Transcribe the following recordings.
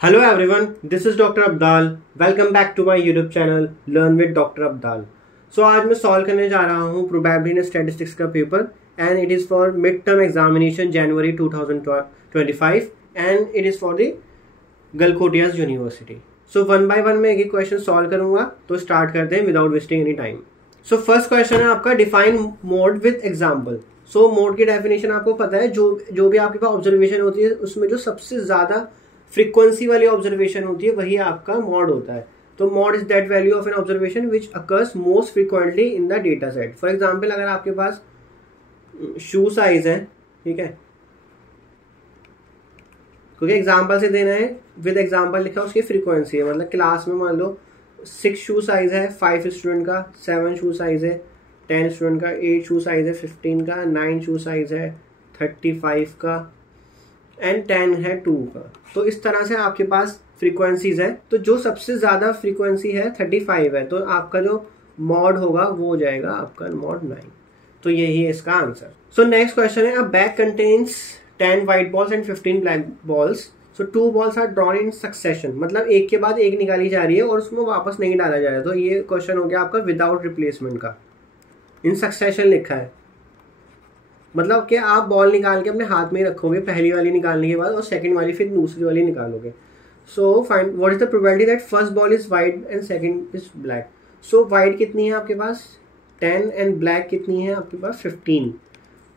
Hello everyone, this is Dr. Abdal. Welcome back to my YouTube channel Learn with Dr. Abdal. So आज मैं solve करने जा रहा हूँ प्रोबेबिलिटी एंड स्टैटिस्टिक्स का paper and it is for mid term examination January 2025 and it is for the Galgotias university. So one by one मैं एक question solve करूंगा, तो स्टार्ट करते हैं without wasting any time. So first question है आपका define mode with example. So mode की definition आपको पता है, जो भी आपके पास ऑब्जर्वेशन होती है उसमें जो सबसे ज़्यादा फ्रीक्वेंसी वाली ऑब्जर्वेशन होती है वही आपका मॉड होता है. तो mode is that value of an observation which occurs most frequently in the data set. For example अगर आपके पास शू साइज है, ठीक है, क्योंकि एग्जाम्पल से देना है, विद एग्जाम्पल लिखा उसकी फ्रीक्वेंसी है. मतलब क्लास में मान लो 6 शू साइज है 5 स्टूडेंट का, 7 शू साइज है 10 स्टूडेंट का, 8 शू साइज है 15 का, 9 शू साइज है 35 का एंड 10 है 2 का. तो इस तरह से आपके पास फ्रीक्वेंसीज है. तो जो सबसे ज्यादा फ्रीक्वेंसी है 35 है, तो आपका जो मॉड होगा वो हो जाएगा आपका मॉड 9. तो यही है इसका आंसर. सो नेक्स्ट क्वेश्चन है, a bag contains 10 white balls and 15 black balls. So 2 balls are drawn in succession. मतलब एक के बाद एक निकाली जा रही है और उसमें वापस नहीं डाला जा रहा है. तो ये क्वेश्चन हो गया आपका विदाउट रिप्लेसमेंट का. इन सक्सेशन लिखा है, मतलब कि आप बॉल निकाल के अपने हाथ में ही रखोगे पहली वाली निकालने के बाद, और सेकंड वाली फिर दूसरी वाली निकालोगे. So find what is the probability that first ball is white and second is black. So white कितनी है आपके पास 10 एंड ब्लैक कितनी है आपके पास 15.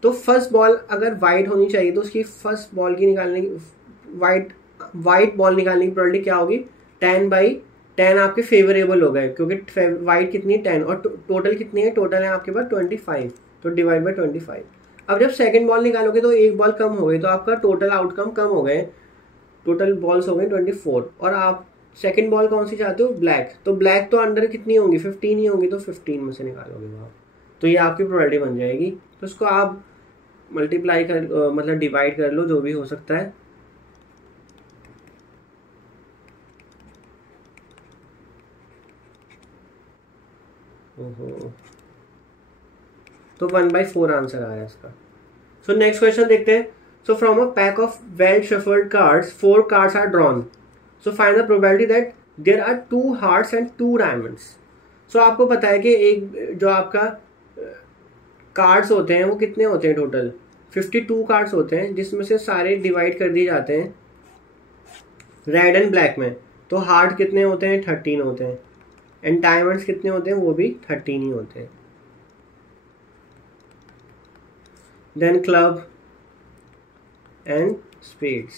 तो फर्स्ट बॉल अगर वाइट होनी चाहिए तो उसकी फर्स्ट बॉल की निकालने की वाइट बॉल निकालने की प्रोबेबिलिटी क्या होगी 10/10 आपके फेवरेबल हो गए, क्योंकि वाइट कितनी है 10 और टोटल कितनी है, टोटल है आपके पास 25. तो डिवाइड बाई 25. अब जब सेकंड बॉल निकालोगे तो एक बॉल कम हो गई, तो आपका टोटल आउटकम कम हो गए, टोटल बॉल्स हो गए 24. और आप सेकंड बॉल कौन सी चाहते हो, ब्लैक. तो ब्लैक तो अंडर कितनी होंगी 15 ही होंगी, तो 15 में से निकालोगे आप. तो ये आपकी प्रोबेबिलिटी बन जाएगी. तो इसको आप मल्टीप्लाई कर मतलब डिवाइड कर लो, जो भी हो सकता है. ओहो, तो 1/4 आंसर आया इसका. सो नेक्स्ट क्वेश्चन देखते हैं. So from a pack of well shuffled cards 4 cards are drawn. So find the probability that there are 2 hearts and 2 diamonds. So आपको पता है कि एक जो आपका कार्ड्स होते हैं वो कितने होते हैं, टोटल 52 कार्ड्स होते हैं, जिसमें से सारे डिवाइड कर दिए जाते हैं रेड एंड ब्लैक में. तो हार्ट कितने होते हैं 13 होते हैं, एंड डायमंड्स कितने होते हैं वो भी 13 ही होते हैं. then club and spades.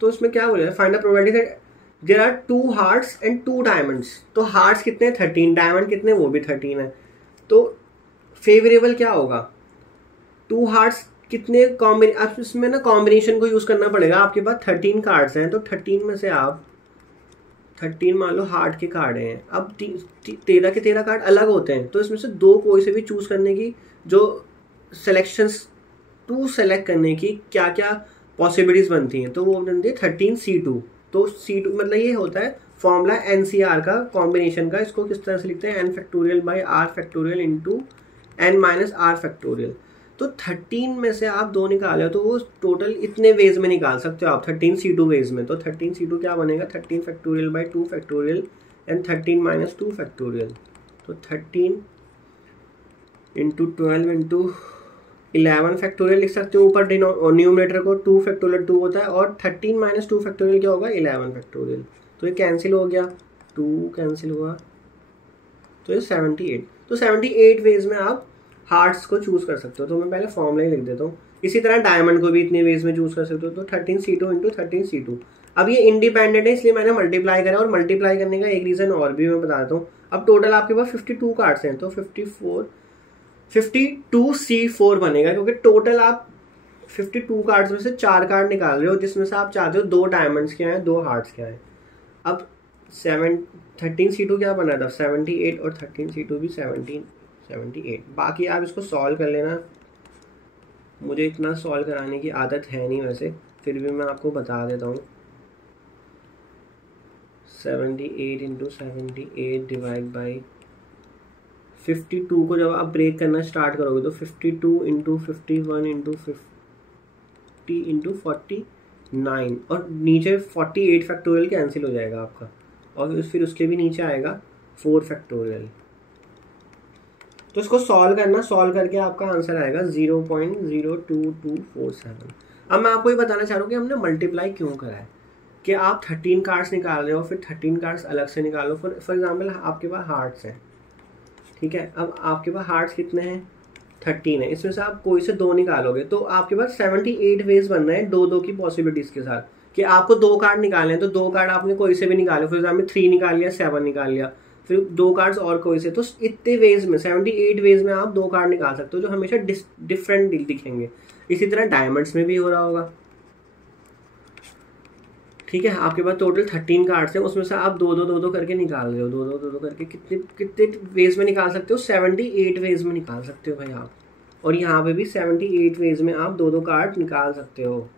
तो उसमें क्या बोला, find the probability that there are 2 hearts and 2 diamonds. तो हार्ट्स कितने 13, डायमंड कितने वो भी 13 है. तो फेवरेबल क्या होगा, 2 हार्ट्स कितने आप इसमें ना कॉम्बिनेशन को यूज करना पड़ेगा. आपके पास 13 कार्ड्स हैं, तो 13 में से आप 13 मान लो हार्ट के कार्ड हैं. अब 13 के 13 कार्ड अलग होते हैं, तो इसमें से 2 कोई से भी चूज करने की, जो सिलेक्शंस 2 सेलेक्ट करने की क्या क्या पॉसिबिलिटीज बनती हैं, तो वो बनती है 13C2. तो C2 मतलब ये होता है फॉर्मूला NCR का कॉम्बिनेशन का. इसको किस तरह से लिखते हैं, n⁻r⁴ इंटू n-r⁴. तो 13 में से आप 2 निकाले तो वो टोटल इतने वेज में निकाल सकते हो आप 13C2 वेज में. तो 13C2 क्या बनेगा 13 ⁻2⁴ एंड 13 - 2⁴. तो 13 इंटू 12 इंटू 11 लिख सकते हो. ऊपर न्यूमरेटर को 2 होता है, और 13 - 2 क्या होगा 11. तो ये कैंसिल हो गया, 2 कैंसिल हुआ, तो ये 78. तो 78 वेज में आप हार्ट्स को चूज कर सकते हो. तो मैं पहले फॉर्मूला ही लिख देता हूँ. इसी तरह डायमंड को भी इतने वेज में चूज कर सकते हो. तो 13C2 इंटू 13C2. अब ये इंडिपेंडेंट है इसलिए मैंने मल्टीप्लाई करा, और मल्टीप्लाई करने का एक रीजन और भी मैं बता देता हूँ. अब टोटल आपके पास 52 कार्ड्स हैं, तो 52C4 बनेगा, क्योंकि टोटल आप 52 कार्ड्स में से 4 कार्ड निकाल रहे हो, जिसमें से आप चाहते हो 2 डायमंड्स के आए 2 हार्ट्स के आए. अब 13C2 क्या बना था 78, और 13C2 भी 78. बाकी आप इसको सॉल्व कर लेना, मुझे इतना सॉल्व कराने की आदत है नहीं वैसे, फिर भी मैं आपको बता देता हूँ. 78 इंटू 78 डिवाइड बाई 52 को जब आप ब्रेक करना स्टार्ट करोगे तो 52 इंटू 51 इंटू 50 इंटू 40 9 और नीचे 48 फैक्टोरियल कैंसिल हो जाएगा आपका, और फिर उसके भी नीचे आएगा 4 फैक्टोरियल। तो इसको सॉल्व करना, सॉल्व करके आपका आंसर आएगा 0.02247। अब मैं आपको ये बताना चाह रहा हूँ कि हमने मल्टीप्लाई क्यों करा है, कि आप 13 कार्ड्स निकाल रहे हो, फिर 13 कार्ड्स अलग से निकालो। फॉर एग्जाम्पल आपके पास हार्ट्स हैं, ठीक है, अब आपके पास हार्ट्स कितने हैं, 13 है, इसमें से आप कोई से 2 निकालोगे तो आपके पास 78 वेज बन रहे हैं 2-2 की पॉसिबिलिटीज के साथ, कि आपको 2 कार्ड निकालने हैं, तो 2 कार्ड आपने कोई से भी निकाले, फॉर एग्जाम्पल 3 निकाल लिया, 7 निकाल लिया, फिर 2 कार्ड्स और कोई से, तो इतने वेज में 78 वेज में आप 2 कार्ड निकाल सकते हो जो हमेशा डिफरेंट दिखेंगे। इसी तरह डायमंड्स में भी हो रहा होगा, ठीक है, आपके पास टोटल 13 कार्ड्स हैं, उसमें से आप 2-2 करके निकाल रहे हो, 2-2 करके कितने कितने वेज में निकाल सकते हो, 78 वेज में निकाल सकते हो भाई आप। और यहाँ पे भी 78 वेज में आप 2-2 कार्ड निकाल सकते हो,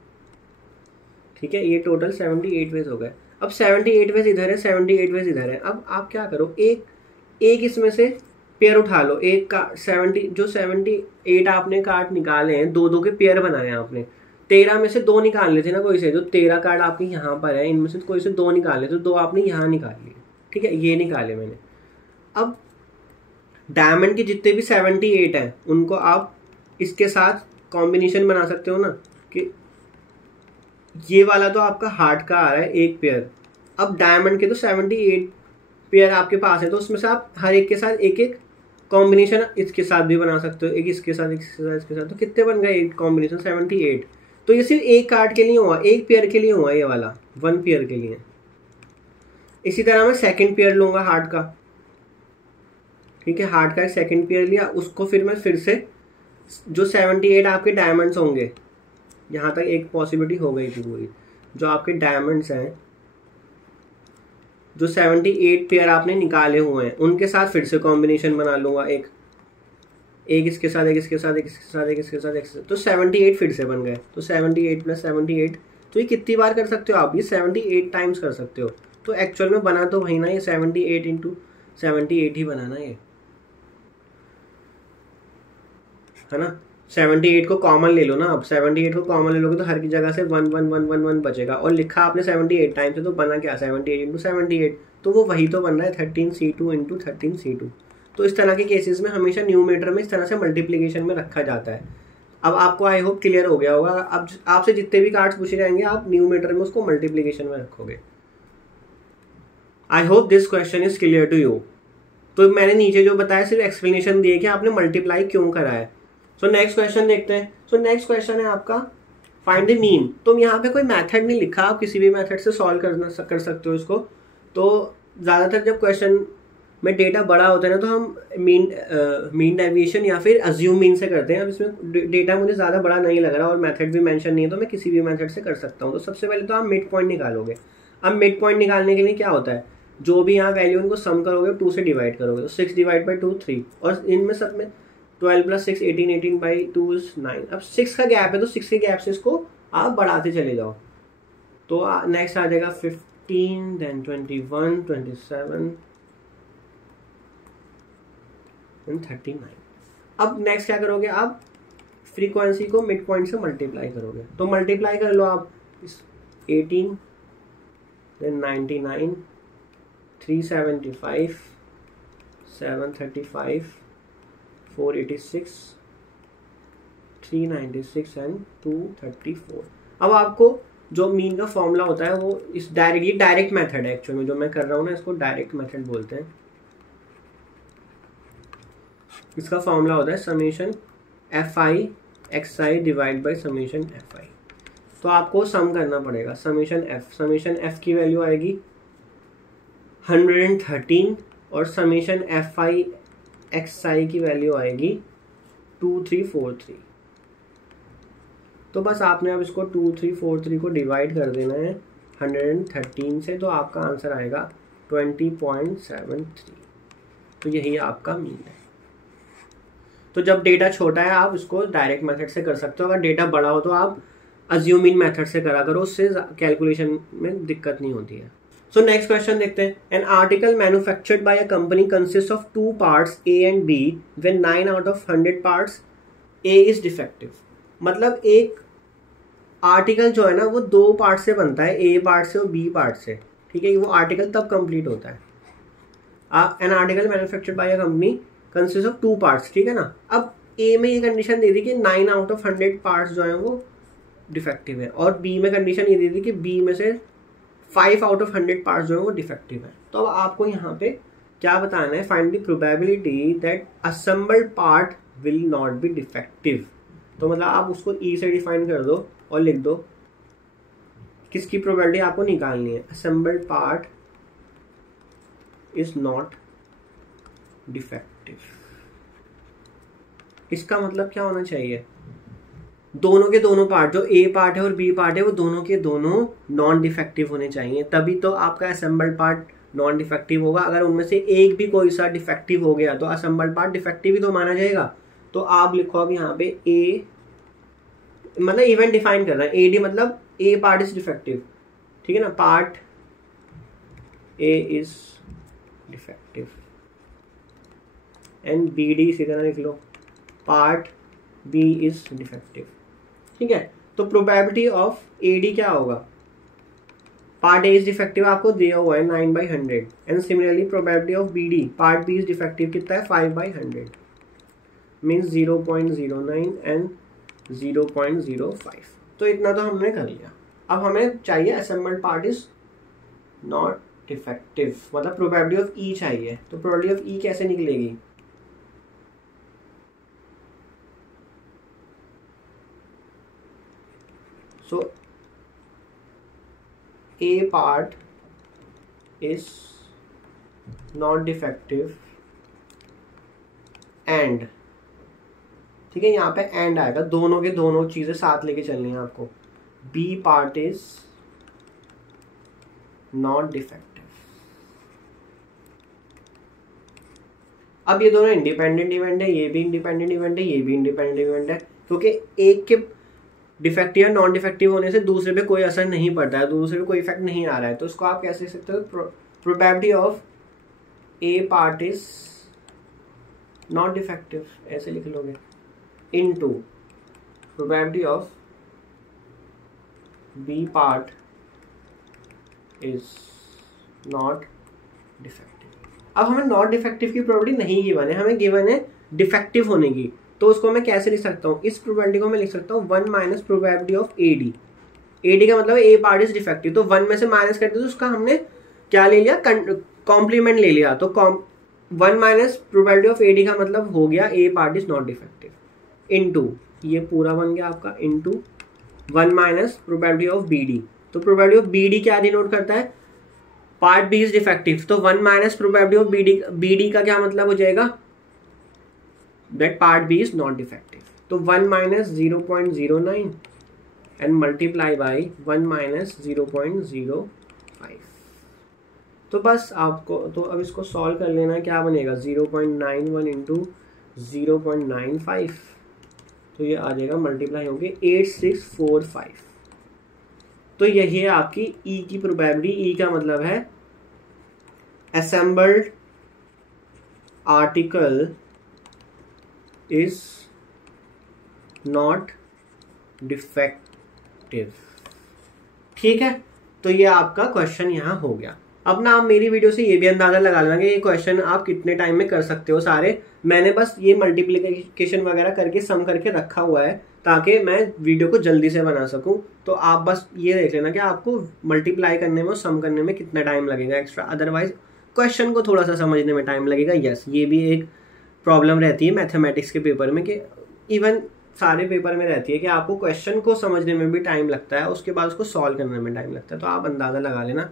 ठीक है, ये टोटल 78 वेज हो गए। अब 78 वेज इधर है, 78 वेज इधर है। अब आप क्या करो, एक इसमें से पेयर उठा लो, एक का 78 आपने कार्ड निकाले हैं, 2-2 के पेयर बनाए हैं आपने, 13 में से 2 निकाल लेते ना कोई से, जो 13 कार्ड आपके यहाँ पर है, इनमें से कोई से 2 निकाले, तो 2 आपने यहाँ निकाल लिए, ठीक है, ये निकाले मैंने। अब डायमंड के जितने भी 78 हैं उनको आप इसके साथ कॉम्बिनेशन बना सकते हो ना, कि ये वाला तो आपका हार्ट का आ रहा है एक पेयर, अब डायमंड के तो 78 पेयर आपके पास है, तो उसमें से आप हर एक के साथ एक एक कॉम्बिनेशन इसके साथ भी बना सकते हो, एक इसके साथ, इसके साथ, इसके साथ, तो कितने बन गए कॉम्बिनेशन, 78। तो ये सिर्फ एक कार्ड के लिए हुआ, एक पेयर के लिए हुआ ये वाला, 1 पेयर के लिए। इसी तरह मैं सेकंड पेयर लूंगा हार्ट का, ठीक है, हार्ट का एक सेकंड पेयर लिया, उसको फिर मैं फिर से जो 78 आपके डायमंड्स होंगे, यहाँ तक एक पॉसिबिलिटी हो गई थी पूरी, जो आपके डायमंड्स हैं, जो 78 पेयर आपने निकाले हुए हैं, उनके साथ फिर से कॉम्बिनेशन बना लूंगा, एक इसके साथ, एक इसके साथ, एक इसके साथ, एक इसके साथ, एक इसके साथ, तो 78 फिर से बन गए। तो 78 + 78, तो ये कितनी बार कर सकते हो आप, ये 78 टाइम्स कर सकते हो। तो एक्चुअल में बना तो वही ना, ये 78 × 78 ही बना ना, ये है ना। 78 को कॉमन ले लो ना, अब 78 को कॉमन ले लोगे तो हर की जगह से 1 1 1 1 1 बचेगा, और लिखा आपने 78 टाइम्स है, तो बना क्या, 78 × 78, तो वो वही तो बन रहा है 13c2 × 13c2। तो इस तरह के केसेस में हमेशा न्यूमरेटर में इस तरह से मल्टीप्लिकेशन में रखा जाता है। अब आपको आई होप क्लियर हो गया होगा। अब आपसे जितने भी कार्ड्स पूछे जाएंगे आप न्यूमरेटर में उसको मल्टीप्लिकेशन में रखोगे। I hope this question is clear to you. तो मैंने नीचे जो बताया सिर्फ एक्सप्लेनेशन दिए कि आपने मल्टीप्लाई क्यों करा है। सो नेक्स्ट क्वेश्चन देखते हैं। सो नेक्स्ट क्वेश्चन है आपका फाइंड द मीन। तो यहाँ पे कोई मेथड नहीं लिखा, आप किसी भी मेथड से सॉल्व कर सकते हो इसको। तो ज़्यादातर जब क्वेश्चन में डेटा बड़ा होता है ना, तो हम मीन डेविएशन या फिर अज्यूम मीन से करते हैं। अब इसमें डेटा मुझे ज़्यादा बड़ा नहीं लग रहा और मेथड भी मेंशन नहीं है, तो मैं किसी भी मेथड से कर सकता हूँ। तो सबसे पहले तो आप मिड पॉइंट निकालोगे। अब मिड पॉइंट निकालने के लिए क्या होता है, जो भी यहाँ वैल्यू उनको सम करोगे 2 से डिवाइड करोगे, तो 6 / 2 3, और इनमें सब में 12 + 6 18, 18/2 is 9। अब 6 का गैप है, तो 6 के गैप से इसको आप बढ़ाते चले जाओ। तो नेक्स्ट आ जाएगा 15, then 21, 27 and 39। अब नेक्स्ट क्या करोगे, आप फ्रीक्वेंसी को मिड पॉइंट से मल्टीप्लाई करोगे। तो मल्टीप्लाई कर लो आप 18, then 99, 375, 735, 486, 396 एंड 234। अब आपको जो मीन का फॉर्मूला होता है वो इस डायरेक्ट मेथड है एक्चुअली में, जो मैं कर रहा हूँ ना, इसको डायरेक्ट मेथड बोलते हैं। इसका फॉर्मूला होता है summation fi xi divide by summation fi। तो आपको सम करना पड़ेगा समेशन f की वैल्यू आएगी 113 और समेशन fi xi की वैल्यू आएगी 2343। तो बस आपने अब इसको 2343 को डिवाइड कर देना है 113 से, तो आपका आंसर आएगा 20.73। तो यही आपका मीन है। तो जब डेटा छोटा है आप इसको डायरेक्ट मेथड से कर सकते हो, अगर डेटा बड़ा हो तो आप अज्यूमिंग मेथड से करा करो, उससे कैलकुलेशन में दिक्कत नहीं होती है। सो नेक्स्ट क्वेश्चन देखते हैं। An article manufactured by a company consist of 2 parts A and B when 9 out of 100 parts A is defective. मतलब एक आर्टिकल जो है ना वो दो पार्ट से बनता है, ए पार्ट से और बी पार्ट से, ठीक है। वो आर्टिकल तब कंप्लीट होता है। An article manufactured by a company consist of 2 parts, ठीक है ना। अब ए में ये कंडीशन दे दी कि 9 आउट ऑफ 100 पार्ट्स जो है वो डिफेक्टिव है, और बी में कंडीशन ये दे दी कि बी में से 5 आउट ऑफ 100 पार्ट्स जो है वो डिफेक्टिव है। तो अब आपको यहाँ पे क्या बताना है, find the probability that assembled part will not be defective. तो मतलब आप उसको ई से डिफाइन कर दो और लिख दो किसकी प्रोबेबिलिटी आपको निकालनी है, assembled part is not defective. इसका मतलब क्या होना चाहिए, दोनों के दोनों पार्ट, जो ए पार्ट है और बी पार्ट है, वो दोनों के दोनों नॉन डिफेक्टिव होने चाहिए, तभी तो आपका असेंबल्ड पार्ट नॉन डिफेक्टिव होगा। अगर उनमें से एक भी कोई सा डिफेक्टिव हो गया तो असेंबल्ड पार्ट डिफेक्टिव ही तो माना जाएगा। तो आप लिखो अब यहाँ पे ए, मतलब इवेंट डिफाइन कर रहा है, एडी मतलब ए पार्ट इज डिफेक्टिव, ठीक है ना, part A is defective, and B D इसी तरह लिख लो, पार्ट बी इज डिफेक्टिव, ठीक है। तो प्रोबेबिलिटी ऑफ एडी क्या होगा, पार्ट ए इज डिफेक्टिव आपको दिया हुआ है 9/100, and similarly probability of B D, part B is defective कितना है 5/100, मीन्स 0.09 एंड 0.05। तो इतना तो हमने कर लिया। अब हमें चाहिए assembled part is not defective, मतलब प्रोबेबिलिटी ऑफ ई चाहिए। तो प्रोबेबिलिटी ऑफ ई कैसे निकलेगी, so A part is not defective and, ठीक है, यहाँ पे एंड आएगा, दोनों के दोनों चीजें साथ लेके चलनी है आपको। B part is not defective। अब ये दोनों इंडिपेंडेंट इवेंट है, ये भी इंडिपेंडेंट इवेंट है, ये भी इंडिपेंडेंट इवेंट है, क्योंकि एक के डिफेक्टिव या नॉन डिफेक्टिव होने से दूसरे पे कोई असर नहीं पड़ता है, दूसरे पे कोई इफेक्ट नहीं आ रहा है। तो इसको आप कैसे लिख सकते हो, probability of a part is not defective, ऐसे लिख लोगे, into probability of B part is not defective. अब हमें नॉट डिफेक्टिव की प्रोबेबिलिटी नहीं गिवन है, हमें गिवन है डिफेक्टिव होने की। तो उसको मैं कैसे लिख सकता हूँ, इस प्रोबेबिलिटी को मैं लिख सकता हूँ 1 minus probability of A D. A D का मतलब ए पार्ट इज डिफेक्टिव, तो 1 में से माइनस करते तो उसका हमने क्या ले लिया, कॉम्प्लीमेंट ले लिया। तो 1 minus probability of A D का मतलब हो गया A part is not defective, into ये पूरा बन गया आपका, into 1 minus probability of B D. तो प्रोबेबिलिटी ऑफ बी डी क्या डिनोट करता है, पार्ट बी इज डिफेक्टिव। तो 1 minus probability of B D का क्या मतलब हो जाएगा, that part B is not defective। तो 1 minus 0.09 and multiply by 1 minus 0.05। तो बस आपको, तो अब इसको सॉल्व कर लेना है, क्या बनेगा 0.91 इंटू 0.95, तो ये आ जाएगा मल्टीप्लाई होगी 8645। तो यही है आपकी E की प्रोबेबिलिटी। E का मतलब है assembled article is not defective, ठीक है। तो ये आपका क्वेश्चन यहाँ हो गया। अब ना आप मेरी वीडियो से ये भी अंदाजा लगा लेना कि ये क्वेश्चन आप कितने टाइम में कर सकते हो सारे। मैंने बस ये मल्टीप्लिकेशन वगैरह करके सम करके रखा हुआ है ताकि मैं वीडियो को जल्दी से बना सकूं। तो आप बस ये देख लेना कि आपको मल्टीप्लाई करने में और सम करने में कितना टाइम लगेगा एक्स्ट्रा, अदरवाइज क्वेश्चन को थोड़ा सा समझने में टाइम लगेगा। यस, ये भी एक प्रॉब्लम रहती है मैथमेटिक्स के पेपर में, कि इवन सारे पेपर में रहती है कि आपको क्वेश्चन को समझने में भी टाइम लगता है, उसके बाद उसको सॉल्व करने में टाइम लगता है। तो आप अंदाज़ा लगा लेना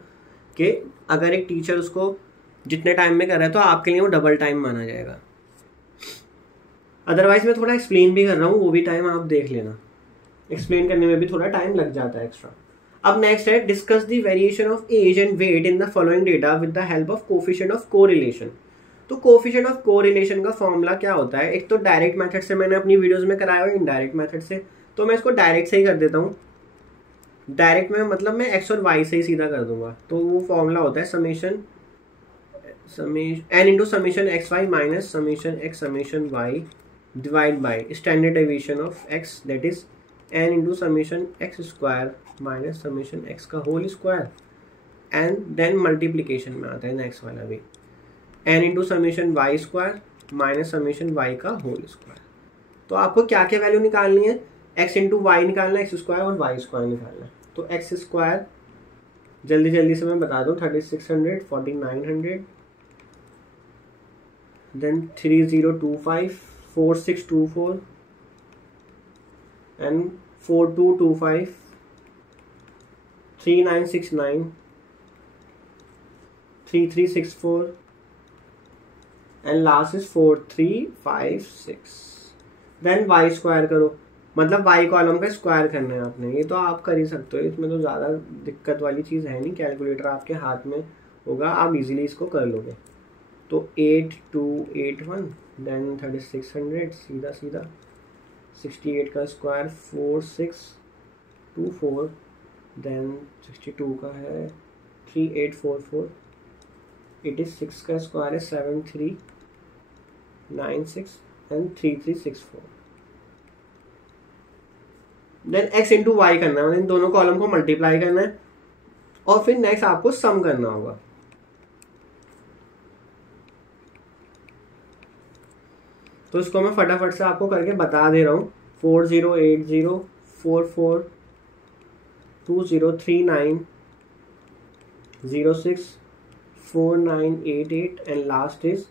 कि अगर एक टीचर उसको जितने टाइम में कर रहा है तो आपके लिए वो डबल टाइम माना जाएगा। अदरवाइज मैं थोड़ा एक्सप्लेन भी कर रहा हूँ, वो भी टाइम आप देख लेना, एक्सप्लेन करने में भी थोड़ा टाइम लग जाता है एक्स्ट्रा। अब नेक्स्ट है discuss the variation of age and weight in the following data with the help of coefficient of correlation. तो कोफिशिएंट ऑफ कोरिलेशन का फॉर्मूला क्या होता है, एक तो डायरेक्ट मेथड से मैंने अपनी वीडियोस में कराया हुआ, इनडायरेक्ट मेथड से, तो मैं इसको डायरेक्ट से ही कर देता हूँ। डायरेक्ट में मतलब मैं एक्स और वाई से ही सीधा कर दूंगा। तो वो फॉर्मूला होता है summation n into summation x y minus summation x summation y divide by standard deviation of x, that is n into summation x square minus summation x का whole square, and then multiplication में आता है next वाला भी, n into summation y square minus summation y का whole square. तो आपको क्या क्या वैल्यू निकालनी है, एक्स इंटू वाई निकालना है, एक्स स्क्वायर और वाई स्क्वायर निकालना है। तो एक्स स्क्वायर जल्दी जल्दी से मैं बता दूँ 3600, 4900, then 3025, 4624 and 4225, 3969, 3364 and last is 4356। Then y square करो, मतलब वाई कॉलम का स्क्वायर करना है आपने। ये तो आप कर ही सकते हो, इसमें तो ज़्यादा दिक्कत वाली चीज़ है नहीं, कैलकुलेटर आपके हाथ में होगा, आप इजीली इसको कर लोगे। तो 8281 देन 3600 सीधा सीधा, 68 का स्क्वायर 4624, देन 62 का है 3844, 86 का स्क्वायर है 7396 and 3364। Then x into y करना है, मतलब इन दोनों कॉलम को मल्टीप्लाई करना है और फिर नेक्स्ट आपको सम करना होगा। तो इसको मैं फटाफट से आपको करके बता दे रहा हूँ। 4080 4420 3906 4988 एंड लास्ट इज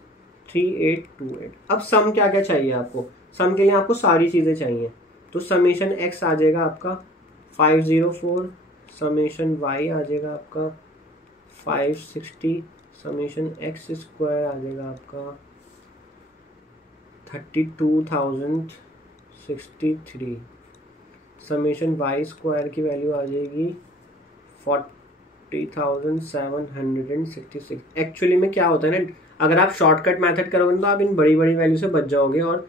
3828। अब सम क्या क्या चाहिए आपको, सम के लिए आपको सारी चीज़ें चाहिए। तो समेशन एक्स आ जाएगा आपका 504, समेशन वाई आ जाएगा आपका 560, समेशन एक्स स्क्वायर आ जाएगा आपका 32,063, समेशन वाई स्क्वायर की वैल्यू आ जाएगी 40,766। एक्चुअली में क्या होता है ना, अगर आप शॉर्टकट मेथड करोगे तो आप इन बड़ी बड़ी वैल्यू से बच जाओगे, और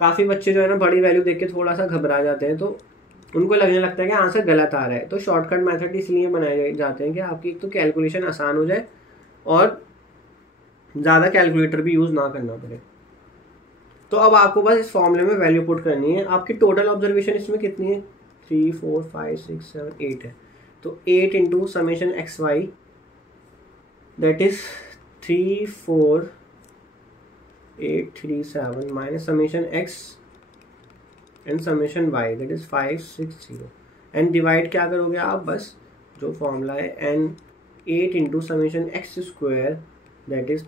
काफ़ी बच्चे जो है ना बड़ी वैल्यू देख के थोड़ा सा घबरा जाते हैं, तो उनको लगने लगता है कि आंसर गलत आ रहा है। तो शॉर्टकट मेथड इसलिए बनाए जाते हैं कि आपकी एक तो कैलकुलेशन आसान हो जाए और ज़्यादा कैलकुलेटर भी यूज़ ना करना पड़े। तो अब आपको बस इस फॉर्मूले में वैल्यू पुट करनी है। आपकी टोटल ऑब्जर्वेशन इसमें कितनी है, 3 4 5 6 7 8 है। तो 8 into summation x y that is 34837 minus summation x and summation y that is 560 and divide क्या करोगे आप, बस जो फॉर्मूला है n 8 into summation x square that is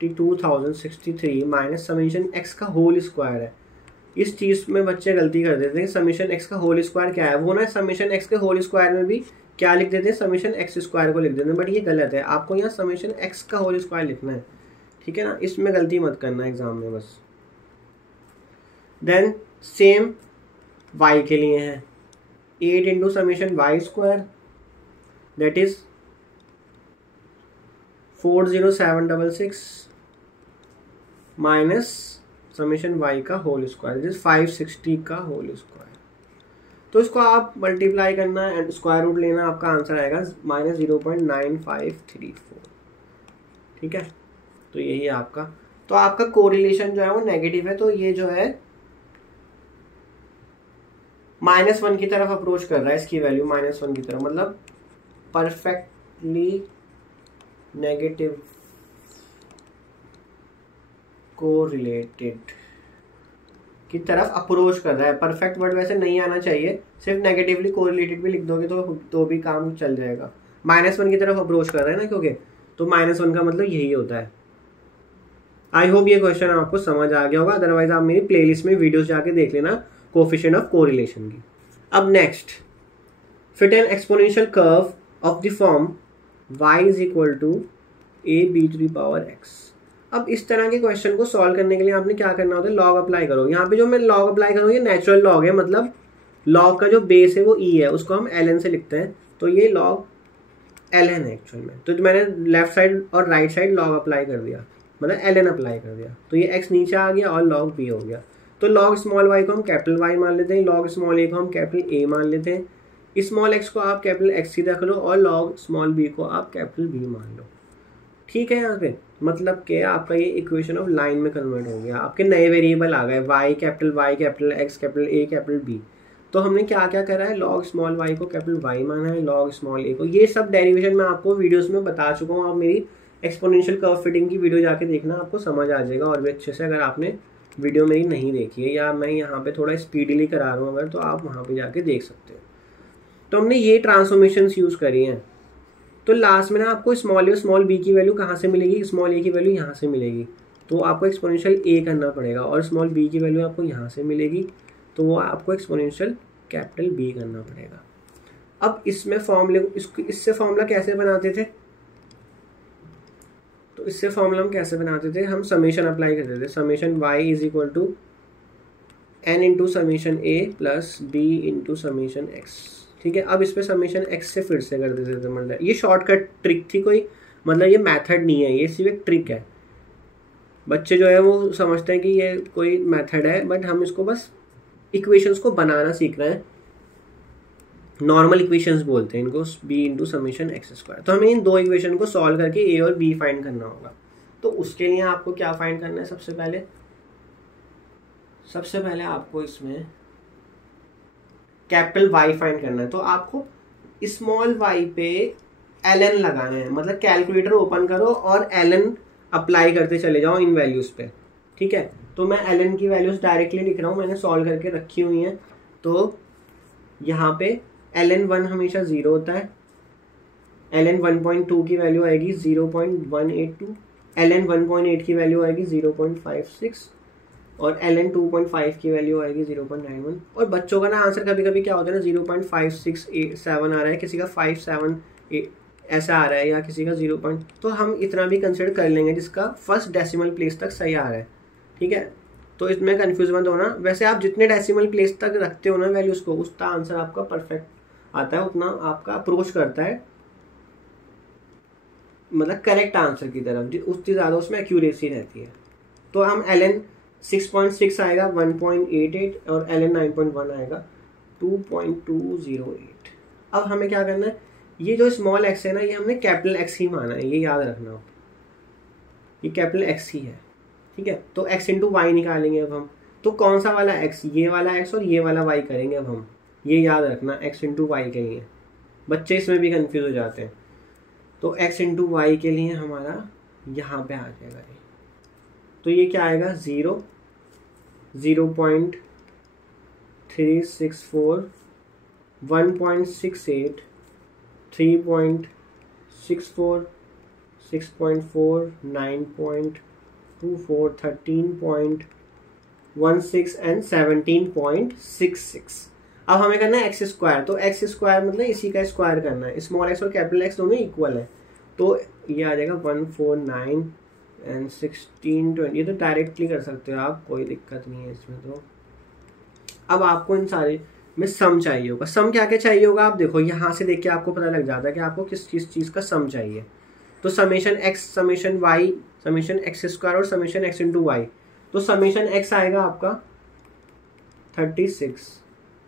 32,063 minus summation x का होल स्क्वायर है। इस चीज़ में बच्चे गलती कर देते हैं, समेशन एक्स का होल स्क्वायर क्या है, वो ना समेशन एक्स के होल स्क्वायर में भी क्या लिख देते हैं, समेशन एक्स स्क्वायर को लिख देते हैं, बट ये गलत है। आपको यहाँ समेशन एक्स का होल स्क्वायर लिखना है, ठीक है ना, इसमें गलती मत करना एग्जाम में बस। देन सेम वाई के लिए है 8 into summation y square that is 40766 minus summation y का होल स्क्वायर दैट इज 560 का होल स्क्वायर। तो इसको आप मल्टीप्लाई करना एंड स्क्वायर रूट लेना, आपका आंसर आएगा -0.9534, ठीक है। तो यही है आपका। तो आपका कोरिलेशन जो है वो नेगेटिव है, तो ये जो है -1 की तरफ अप्रोच कर रहा है, इसकी वैल्यू -1 की तरफ, मतलब परफेक्टली नेगेटिव कोरिलेटेड की तरफ अप्रोच कर रहा है। परफेक्ट वर्ड वैसे नहीं आना चाहिए, सिर्फ नेगेटिवली कोरिलेटेड भी लिख दोगे तो भी काम चल जाएगा। -1 की तरफ अप्रोच कर रहा है ना, क्योंकि तो -1 का मतलब यही होता है। आई होप ये क्वेश्चन आपको समझ आ गया होगा, अदरवाइज आप मेरी प्लेलिस्ट में वीडियोस जाके देख लेना कोफिशिएंट ऑफ कोरिलेशन की। अब next, fit an exponential curve of the form y is equal to ab⁴x। अब इस तरह के क्वेश्चन को सॉल्व करने के लिए आपने क्या करना होता है, लॉग अप्लाई करो। यहाँ पे जो मैं लॉग अप्लाई करूँ ये नेचुरल लॉग है, मतलब लॉग का जो बेस है वो e है, उसको हम ln से लिखते हैं, तो ये लॉग ln है एक्चुअल में। तो मैंने लेफ्ट साइड और राइट साइड लॉग अप्लाई कर दिया, मतलब ln अप्लाई कर दिया, तो ये x नीचे आ गया और log b हो गया। तो log स्मॉल y को हम कैपिटल Y मान लेते हैं, log स्मॉल a को हम कैपिटल A मान लेते हैं, स्मॉल x को आप कैपिटल X ही रख लो और log स्मॉल b को आप कैपिटल B मान लो, ठीक है। यहाँ पे मतलब कि आपका ये इक्वेशन ऑफ लाइन में कन्वर्ट हो गया, आपके नए वेरिएबल आ गए y capital X capital A capital B। तो हमने क्या क्या करा है, log स्मॉल y को कैपिटल Y माना है, log स्मॉल a को, ये सब डेरिवेशन मैं आपको वीडियोस में बता चुका हूँ। आप मेरी एक्सपोनेंशियल कर्व फिटिंग की वीडियो जाके देखना, आपको समझ आ जाएगा और भी अच्छे से, अगर आपने वीडियो मेरी नहीं देखी है या मैं यहाँ पे थोड़ा स्पीडीली करा रहा हूँ अगर, तो आप वहाँ पे जाके देख सकते हो। तो हमने ये ट्रांसफॉर्मेशंस यूज़ करी हैं। तो लास्ट में ना आपको स्मॉल ए स्मॉल बी की वैल्यू कहाँ से मिलेगी, स्मॉल ए की वैल्यू यहाँ से मिलेगी, तो आपको एक्सपोनेंशियल ए करना पड़ेगा, और स्मॉल बी की वैल्यू आपको यहाँ से मिलेगी, तो वो आपको एक्सपोनेंशियल कैपिटल बी करना पड़ेगा। अब इसमें फॉर्मूले, इससे फॉर्मूला कैसे बनाते थे, तो इससे फॉर्मूला हम कैसे बनाते थे, हम समेशन अप्लाई करते थे, summation y is equal to n into summation a plus b into summation x. ठीक है, अब इस पर समेशन एक्स से फिर से कर देते थे, मतलब ये शॉर्टकट ट्रिक थी, कोई मतलब ये मेथड नहीं है, ये सिर्फ एक ट्रिक है। बच्चे जो है वो समझते हैं कि ये कोई मेथड है, बट हम इसको बस इक्वेशंस को बनाना सीख रहे हैं। नॉर्मल इक्वेशंस बोलते हैं इनको, b into summation x square. तो हमें इन दो इक्वेशन को सॉल्व करके ए और बी फाइंड करना होगा। तो उसके लिए आपको क्या फाइंड करना है, सबसे पहले आपको इसमें कैपिटल वाई फाइंड करना है। तो आपको स्मॉल वाई पे ln लगाना है, मतलब कैलकुलेटर ओपन करो और ln अप्लाई करते चले जाओ इन वैल्यूज पे। ठीक है, तो मैं ln की वैल्यूज डायरेक्टली लिख रहा हूँ, मैंने सॉल्व करके रखी हुई हैं। तो यहाँ पे ln 1 हमेशा 0 होता है, ln 1.2 की वैल्यू आएगी 0.182, ln 1.8 की वैल्यू आएगी 0.56, और ln 2.5 की वैल्यू आएगी 0.91। और बच्चों का ना आंसर कभी कभी क्या होता है ना, 0.567 आ रहा है, किसी का 578 ऐसा आ रहा है, या किसी का 0. तो हम इतना भी कंसिडर कर लेंगे जिसका फर्स्ट डेसिमल प्लेस तक सही आ रहा है। ठीक है, तो इसमें कंफ्यूज मत होना। वैसे आप जितने डेसिमल प्लेस तक रखते हो ना वैल्यूज को, उसका आंसर आपका परफेक्ट आता है, उतना आपका अप्रोच करता है मतलब करेक्ट आंसर की तरफ, उतनी ज़्यादा उसमें एक्यूरेसी रहती है। तो हम ln 6.6 आएगा 1.88, और ln 9.1 आएगा 2.208। अब हमें क्या करना है, ये जो स्मॉल एक्स है ना, ये हमने कैपिटल एक्स ही माना है, ये याद रखना, ये कैपिटल एक्स ही है। ठीक है, तो x इंटू वाई निकालेंगे अब हम, तो कौन सा वाला x, ये वाला x और ये वाला y करेंगे अब हम, ये याद रखना, x इंटू वाई के लिए। बच्चे इसमें भी कंफ्यूज हो जाते हैं। तो x इंटू वाई के लिए हमारा यहाँ पे आ जाएगा ये, तो ये क्या आएगा 0.364 1.68 3.64 6.4 9.24 13.16 एंड 17.66। अब हमें करना है एक्स स्क्वायर, तो एक्स स्क्वायर मतलब इसी का स्क्वायर करना है, स्मॉल एक्स और कैपिटल एक्स दोनों इक्वल है, तो ये आ जाएगा 149 एंड 1620। ये तो डायरेक्टली कर सकते हो आप, कोई दिक्कत नहीं है इसमें। तो अब आपको इन सारे में सम चाहिए होगा। सम क्या क्या चाहिए होगा, आप देखो यहाँ से देख के आपको पता लग जाता है कि आपको किस चीज़ का सम चाहिए। तो summation x, summation y, summation x square और समेशन एक्स इंटू वाई। तो समेशन एक्स आएगा आपका 36,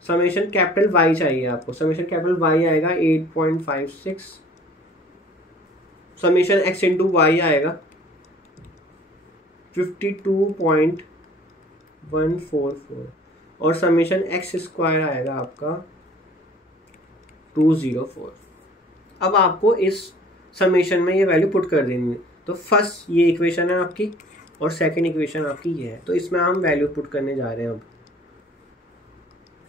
समेशन कैपिटल वाई चाहिए आपको, समेशन कैपिटल वाई आएगा 8.56, समेशन एक्स इंटू वाई आएगा 52.144, और समेशन एक्स स्क्वायर आएगा आपका 204। अब आपको इस समेशन में ये वैल्यू पुट कर देनी है। तो फर्स्ट ये इक्वेशन है आपकी, और सेकंड इक्वेशन आपकी ये है, तो इसमें हम वैल्यू पुट करने जा रहे हैं अब।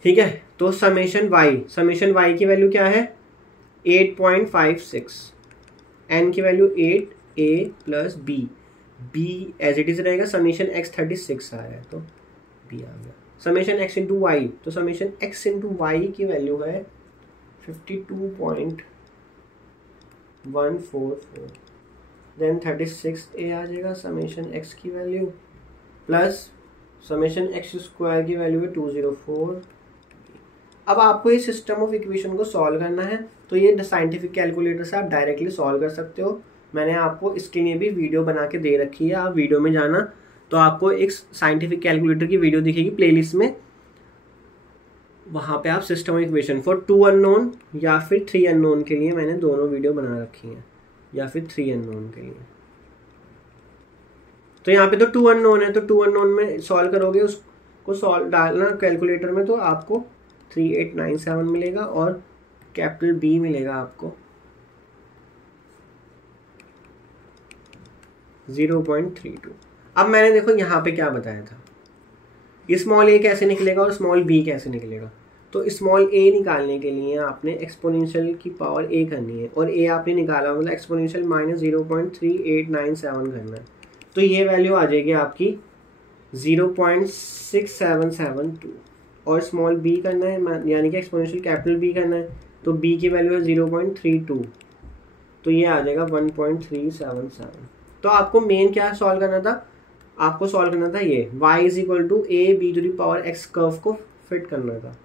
ठीक है, तो समेशन वाई की वैल्यू क्या है 8.56, एन की value 8a plus b as it is रहेगा, समेशन एक्स 36 आ रहा है तो बी आ गया। समेशन एक्स इंटू वाई, तो समेशन एक्स इंटू वाई की वैल्यू है 52.144, देन 36a आ जाएगा समेशन एक्स की value, plus summation x square की वैल्यू है 204। अब आपको ये सिस्टम ऑफ इक्वेशन को सॉल्व करना है, तो ये साइंटिफिक कैलकुलेटर से आप डायरेक्टली सॉल्व कर सकते हो। मैंने आपको इसके लिए भी वीडियो बना के दे रखी है, आप वीडियो में जाना तो आपको एक साइंटिफिक कैलकुलेटर की वीडियो दिखेगी प्लेलिस्ट में, वहाँ पे आप system of equation for 2 unknown या फिर 3 अननोन के लिए मैंने दोनों वीडियो बना रखी हैं, या फिर 3 अननोन के लिए। तो यहाँ पे तो 2 अननोन है, तो 2 अननोन में सॉल्व करोगे, उसको सॉल्व डालना कैलकुलेटर में, तो आपको 0.3897 मिलेगा और कैपिटल बी मिलेगा आपको 0.32। अब मैंने देखो यहाँ पे क्या बताया था, स्मॉल ए कैसे निकलेगा और स्मॉल बी कैसे निकलेगा। तो स्मॉल ए निकालने के लिए आपने एक्सपोनेंशियल की पावर ए करनी है और ए आपने निकाला मतलब एक्सपोनेंशियल माइनस 0.3897 करना है। तो ये वैल्यू आ जाएगी आपकी 0.6772 और स्मॉल बी करना है यानी कि एक्सपोनेंशियल कैपिटल बी करना है, तो बी की वैल्यू है 0.32, तो ये आ जाएगा 1.377। तो आपको मेन क्या सॉल्व करना था, आपको सॉल्व करना था ये y is equal to a b to the power x curve को फिट करना था,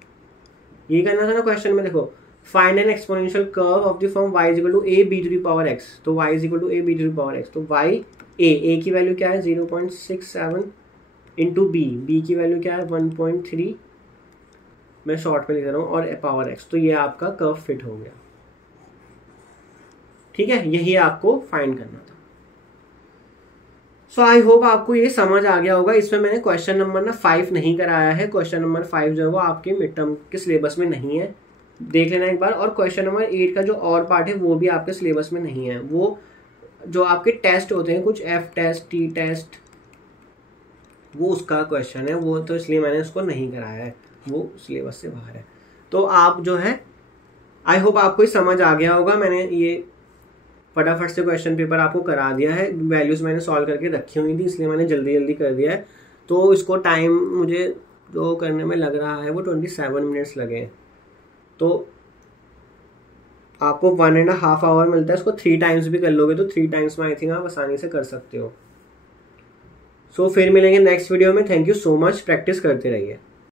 ये करना था ना क्वेश्चन में। देखो find an exponential curve of the form y is equal to a b to the power x, तो y is equal to a b to the power x, तो y a की वैल्यू क्या है 0.67 into b की value क्या है 1.3, मैं short में लिख रहा हूँ, और पावर x, तो ये आपका कर्व फिट हो गया। ठीक है, यही आपको फाइंड करना था। सो आई होप आपको ये समझ आ गया होगा। इसमें मैंने क्वेश्चन नंबर ना 5 नहीं कराया है, क्वेश्चन नंबर 5 जो है वो आपके मिड टर्म के सिलेबस में नहीं है, देख लेना एक बार। और क्वेश्चन नंबर 8 का जो और पार्ट है वो भी आपके सिलेबस में नहीं है। वो जो आपके टेस्ट होते हैं कुछ एफ टेस्ट टी टेस्ट, वो उसका क्वेश्चन है, वो तो इसलिए मैंने उसको नहीं कराया है, वो सिलेबस से बाहर है। तो आप जो है आई होप आपको समझ आ गया होगा। मैंने ये फटाफट से क्वेश्चन पेपर आपको करा दिया है, वैल्यूज़ मैंने सॉल्व करके रखी हुई थी इसलिए मैंने जल्दी जल्दी कर दिया है। तो इसको टाइम मुझे जो करने में लग रहा है वो 27 मिनट्स लगे, तो आपको 1.5 आवर मिलता है। इसको 3 टाइम्स भी कर लोगे तो 3 टाइम्स में आई थिंक आप आसानी से कर सकते हो। सो फिर मिलेंगे नेक्स्ट वीडियो में। Thank you so much, practice करते रहिए।